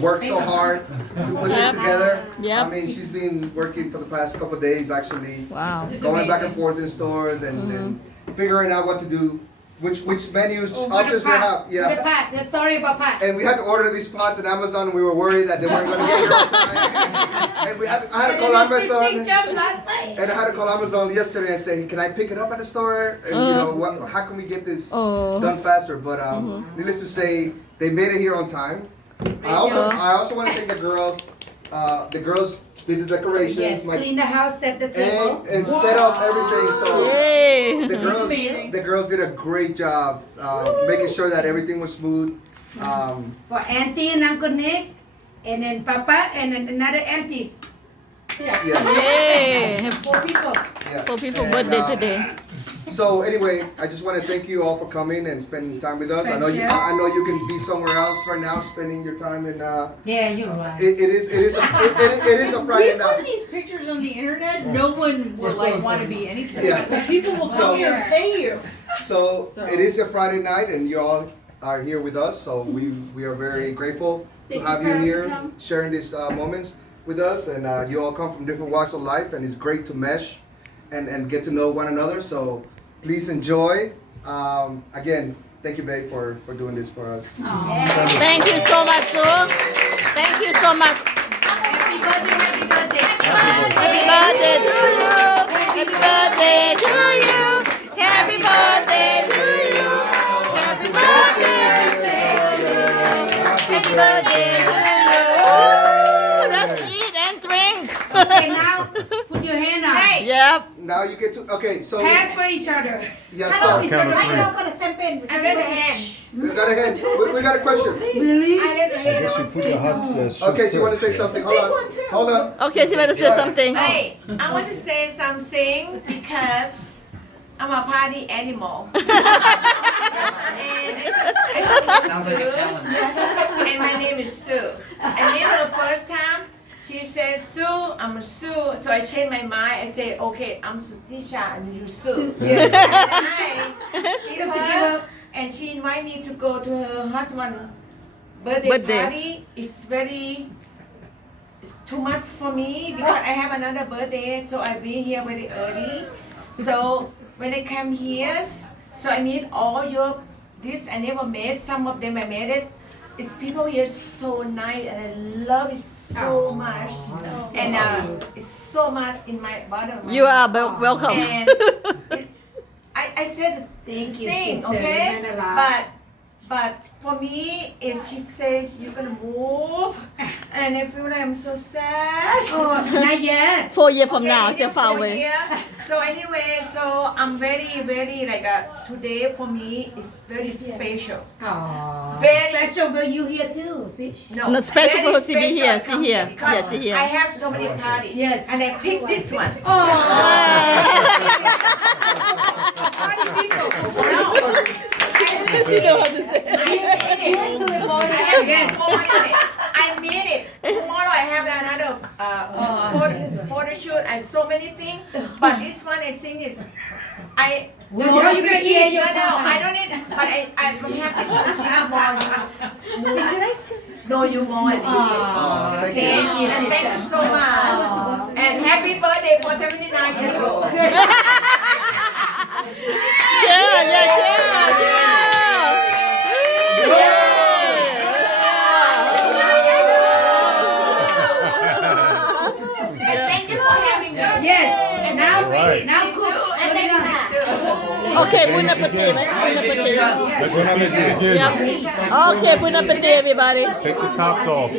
worked so hard to put this together. Yep. I mean, she's been working for the past couple of days, actually, Wow. going back and forth in stores and figuring out what to do, which menus, options we have. The Yeah. pot. The story about pot. And we had to order these pots on Amazon. We were worried that they weren't going to get here on time. And I had to call Amazon. And I had to call Amazon yesterday and say, can I pick it up at the store? And you know, how can we get this done faster? But needless to say, they made it here on time. I also want to thank the girls. The girls did the decorations. Yes, clean the house, set the table. And set up everything. So Yay. the girls did a great job making sure that everything was smooth. For Auntie and Uncle Nick, and then Papa, and then another auntie. Yeah. Yay. Four people. Yeah. For people And, birthday today. So anyway, I just want to thank you all for coming and spending time with us. I know you can be somewhere else right now, spending your time in. Yeah, you're right. It is a Friday We put night. these pictures on the internet. No one will want to be any place. Yeah. Like, people will come here and pay you. So it is a Friday night, and you all are here with us. So we are very grateful to have you here, sharing these moments with us. And you all come from different walks of life, and it's great to mesh and get to know one another. So please enjoy. Again, thank you, babe, for doing this for us. Thank you so much, Sue. Thank you so much. Happy birthday, happy birthday. Happy birthday to you. Happy birthday to you. Happy birthday to you. Happy birthday to you. Happy birthday to you. Ooh, let's eat and drink. Okay, now put your hand up. Yep. Now you get to so Pass for each other. yeah. Hello, So each other. I don't gonna step in. I read the hand. we got a hand. We got a question. Really? I read the hand. Guess you put the hot soup Okay, do you want to say first, yeah. something? Hold on. Okay, she better say something. Hey, I want to say something because I'm a party animal. And Sounds like a challenge. And my name is Sue. And you know, the first time she says Sue, I'm Sue. So I changed my mind. I say, okay, I'm Sutisha and you Sue. Yeah. And I give You have to give her, up. and she invited me to go to her husband's birthday Birthday. party. It's too much for me because I have another birthday, so I be here very early. So when I come here, so I meet all your this I never met. Some of them I met it. It's people here so nice and I love it so much. And it's so much in my bottom. You are welcome. And I said Thank you, thing, sister. okay? You meant a lot. But for me, is she says you're gonna move, and I feel like I'm so sad. Oh, not yet. 4 years from Okay, now, it still is far for away. here. So anyway, so I'm very, very like today for me is very special. Aww. Very Special, but you here too. See? No, special very for she be here, special she here. because Yes, she here. I have so many parties. Yes. And I picked this one. Oh. She know how to say. She wants to report I it. have Yes. more in it. I mean it. Tomorrow I have another photo shoot and so many things. But this one I think is Tomorrow you're gonna share your No, I don't need. But I'm happy to know you more. Aw, thank thank you, And thank you sister. so much. And happy birthday for 79 years old. Yeah, yeah, yeah, yeah. And thank you for having me. Yes. Now, Right. now cook. And thank you. Okay, bon appetit, right? Bon appetit. Bon appetit again. Yep. Okay, bon appetit, everybody. Take the tops off.